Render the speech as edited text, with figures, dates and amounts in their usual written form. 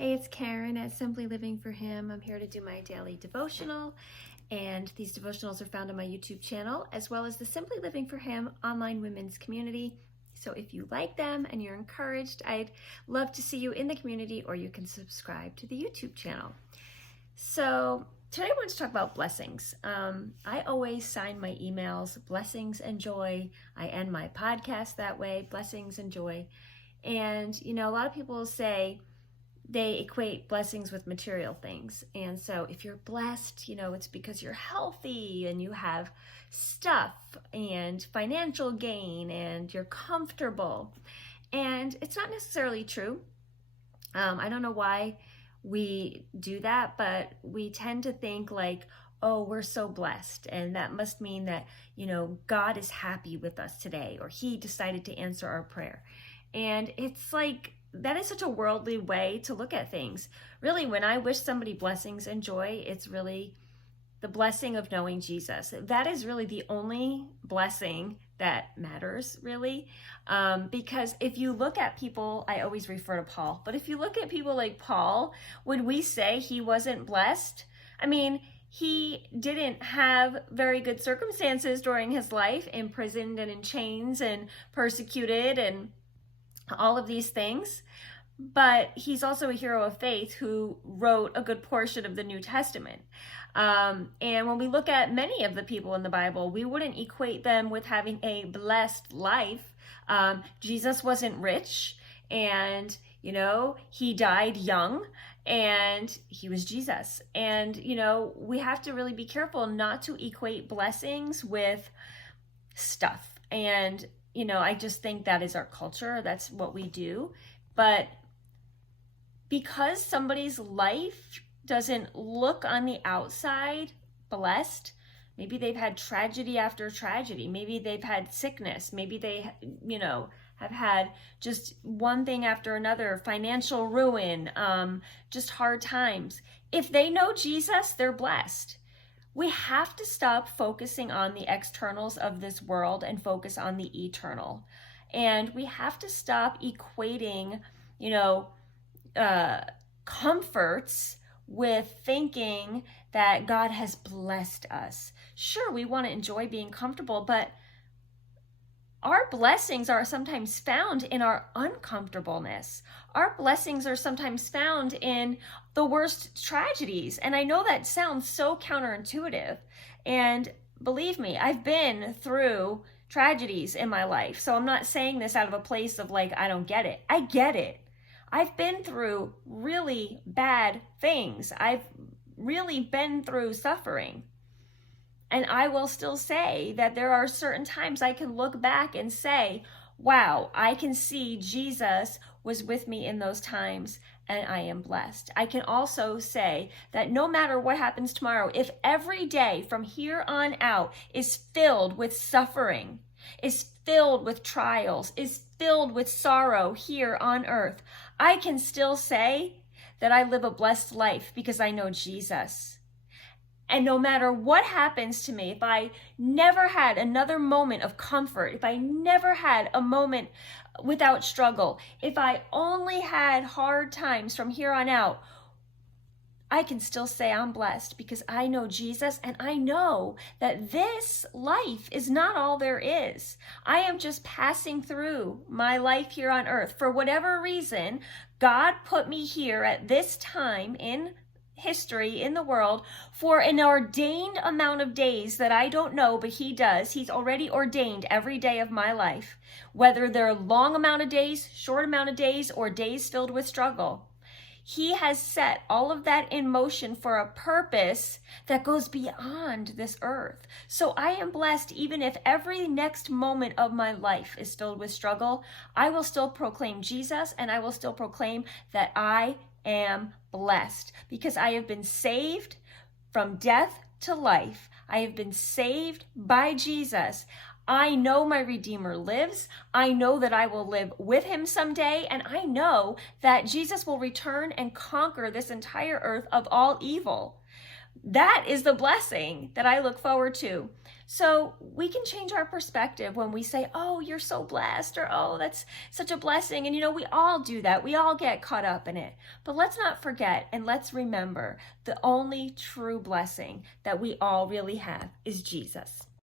Hey, it's Karen at Simply Living for Him. I'm here to do my daily devotional, and these devotionals are found on my YouTube channel, as well as the Simply Living for Him online women's community. So if you like them and you're encouraged, I'd love to see you in the community, or you can subscribe to the YouTube channel. So today I want to talk about blessings. I always sign my emails, blessings and joy. I end my podcast that way, blessings and joy. And, a lot of people say, they equate blessings with material things. And so if you're blessed, it's because you're healthy and you have stuff and financial gain and you're comfortable. And it's not necessarily true. I don't know why we do that, but we tend to think like, oh, we're so blessed, and that must mean that, God is happy with us today, or he decided to answer our prayer. And it's like, that is such a worldly way to look at things. Really, when I wish somebody blessings and joy, it's really the blessing of knowing Jesus. That is really the only blessing that matters, really. Because if you look at people, I always refer to Paul, but if you look at people like Paul, would we say he wasn't blessed? I mean, he didn't have very good circumstances during his life, imprisoned and in chains and persecuted and all of these things, but he's also a hero of faith who wrote a good portion of the New Testament. And when we look at many of the people in the Bible, we wouldn't equate them with having a blessed life. Jesus wasn't rich, and he died young, and he was Jesus. And we have to really be careful not to equate blessings with stuff. And I just think that is our culture. That's what we do. But because somebody's life doesn't look on the outside blessed, maybe they've had tragedy after tragedy. Maybe they've had sickness. Maybe they, have had just one thing after another, financial ruin, just hard times. If they know Jesus, they're blessed. We have to stop focusing on the externals of this world and focus on the eternal. And we have to stop equating, comforts with thinking that God has blessed us. Sure, we want to enjoy being comfortable, but our blessings are sometimes found in our uncomfortableness. Our blessings are sometimes found in the worst tragedies. And I know that sounds so counterintuitive. And believe me, I've been through tragedies in my life. So I'm not saying this out of a place of like, I don't get it. I get it. I've been through really bad things. I've really been through suffering. And I will still say that there are certain times I can look back and say, wow, I can see Jesus was with me in those times and I am blessed. I can also say that no matter what happens tomorrow, if every day from here on out is filled with suffering, is filled with trials, is filled with sorrow here on earth, I can still say that I live a blessed life because I know Jesus. And no matter what happens to me, if I never had another moment of comfort, if I never had a moment without struggle, if I only had hard times from here on out, I can still say I'm blessed because I know Jesus, and I know that this life is not all there is. I am just passing through my life here on earth. For whatever reason, God put me here at this time in history in the world for an ordained amount of days that I don't know, but he does. He's already ordained every day of my life, whether they're long amount of days, short amount of days, or days filled with struggle. He has set all of that in motion for a purpose that goes beyond this earth. So I am blessed even if every next moment of my life is filled with struggle. I will still proclaim Jesus, and I will still proclaim that I am blessed because I have been saved from death to life. I have been saved by Jesus. I know my Redeemer lives. I know that I will live with him someday. And I know that Jesus will return and conquer this entire earth of all evil. That is the blessing that I look forward to. So we can change our perspective when we say, oh, you're so blessed, or oh, that's such a blessing. And we all do that. We all get caught up in it. But let's not forget, and let's remember, the only true blessing that we all really have is Jesus.